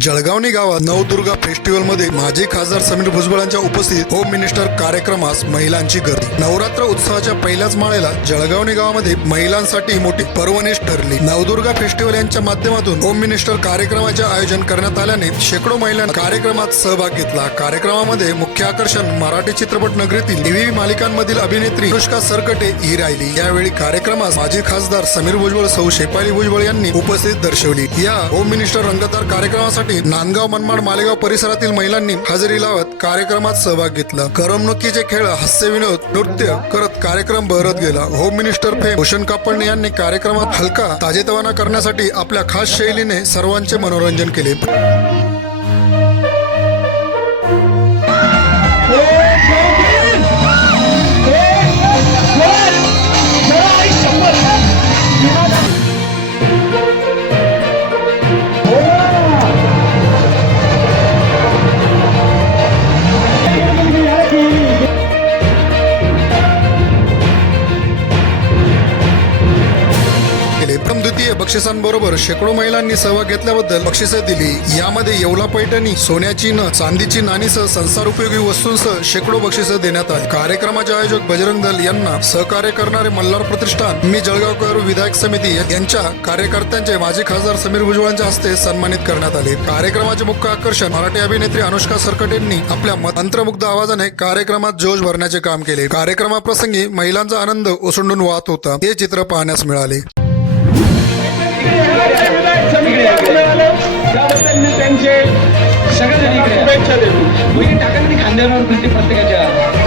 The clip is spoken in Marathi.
जळगावणी गावात नवदुर्गा फेस्टिवलमध्ये माजी खासदार समीर भुजबळांच्या उपस्थित होम मिनिस्टर कार्यक्रमास महिलांची गर्दी. नवरात्र उत्सवाच्या पहिल्याच माळेला जळगावणी गावामध्ये महिलांसाठी मोठी पर्वणीस ठरली. नवदुर्गा फेस्टिवल यांच्या माध्यमातून होम मिनिस्टर कार्यक्रमाचे आयोजन करण्यात आल्याने शेकडो महिलांनी कार्यक्रमात सहभाग घेतला. कार्यक्रमामध्ये मुख्य आकर्षण मराठी चित्रपट नगरीतील टीव्ही मालिकांमधील अभिनेत्री अनुष्का सरकटे ही राहिली. यावेळी कार्यक्रमास माजी खासदार समीर भुजबळ सौ शेपाली भुजबळ यांनी उपस्थित दर्शवली. या होम मिनिस्टर रंगतदार कार्यक्रमासाठी नांदगाव मनमाड मालेगाव परिसरातील महिलांनी हजेरी लावत कार्यक्रमात सहभाग घेतला. करमणुकीचे खेळ हास्य विनोद नृत्य करत कार्यक्रम बहरत गेला. होम मिनिस्टर फे भूषण कापडणे यांनी कार्यक्रमात हलका ताजेतवाना करण्यासाठी आपल्या खास शैलीने सर्वांचे मनोरंजन केले. केले बक्षिसांबरोबर शेकडो महिलांनी सहभाग घेतल्याबद्दल बक्षिसे दिली. यामध्ये येवला पैठणी सोन्याची न चांदीची नाणीसह संसार उपयोगी वस्तूंसह शेकडो बक्षिसे देण्यात आली. कार्यक्रमाचे आयोजक बजरंग दल यांना सहकार्य करणारे मल्हार प्रतिष्ठान मी जळगावकर विधायक समिती यांच्या कार्यकर्त्यांचे माजी खासदार समीर भुजबळांच्या हस्ते सन्मानित करण्यात आले. कार्यक्रमाचे मुख्य आकर्षण मराठी अभिनेत्री अनुष्का सरकटेंनी आपल्या मंत्रमुग्ध आवाजाने कार्यक्रमात जोश भरण्याचे काम केले. कार्यक्रमाप्रसंगी महिलांचा आनंद ओसंडून वाहत होता. हे चित्र पाहण्यास मिळाले. त्याबद्दल मी त्यांचे सगळ्यांना शुभेच्छा देतो. मुली टाका ना ती खांद्यावर प्रत्येक प्रत्येकाच्या.